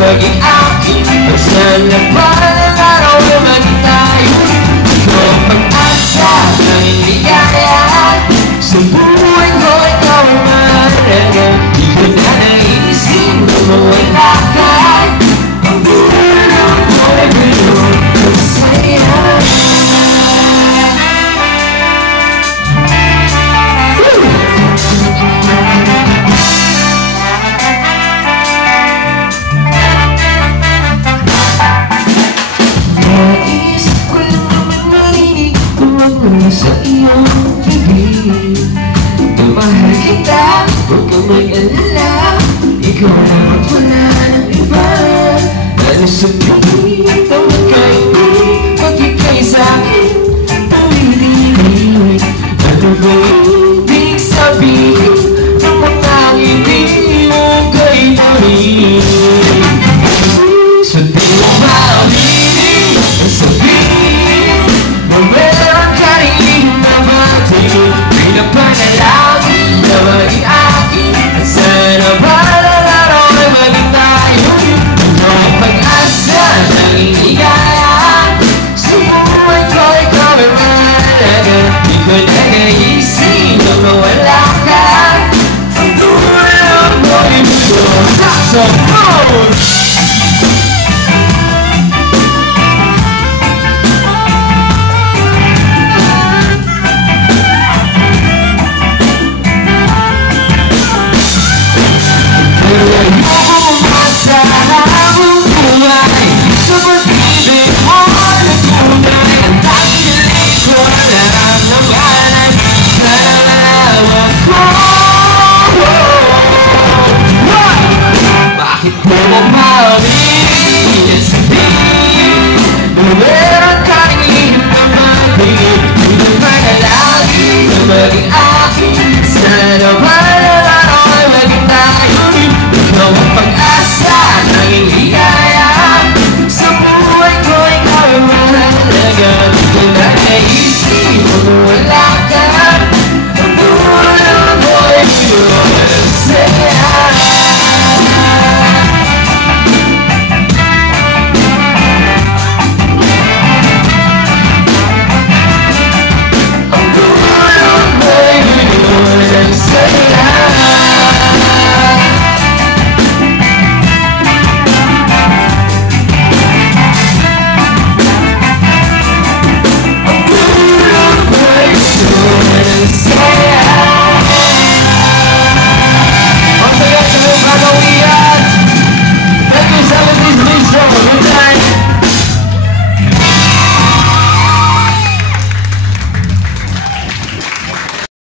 Maging akin sana parang araw naman tayo. Ikaw ang pag-asa na hindi kaya sa buhay ko, ikaw ang mahalaga. Di ko na naisip na mawala ka. Ang buhay ko ay gano'n masaya. Sa iyong bibig mahal kita, huwag kang mag-alala. Ikaw na at wala ng iba. Ano sabihin, tawag ka hindi magkikay sa'kin tumilig. Ano ba ibig sabihin ng mga hindi mo kay tumilig? So di mo ba umilig ang sabihin mo meron ka rin pinapanalangin na maging akin at sana balang araw ay maging tayo. Ano ang pag-asa na hindi kaya sa buhay ko, ikaw ay mahalaga. Di ko na naisip na mawala ka. Ang tulad mo ay mundo saxophone. Sana malawa ko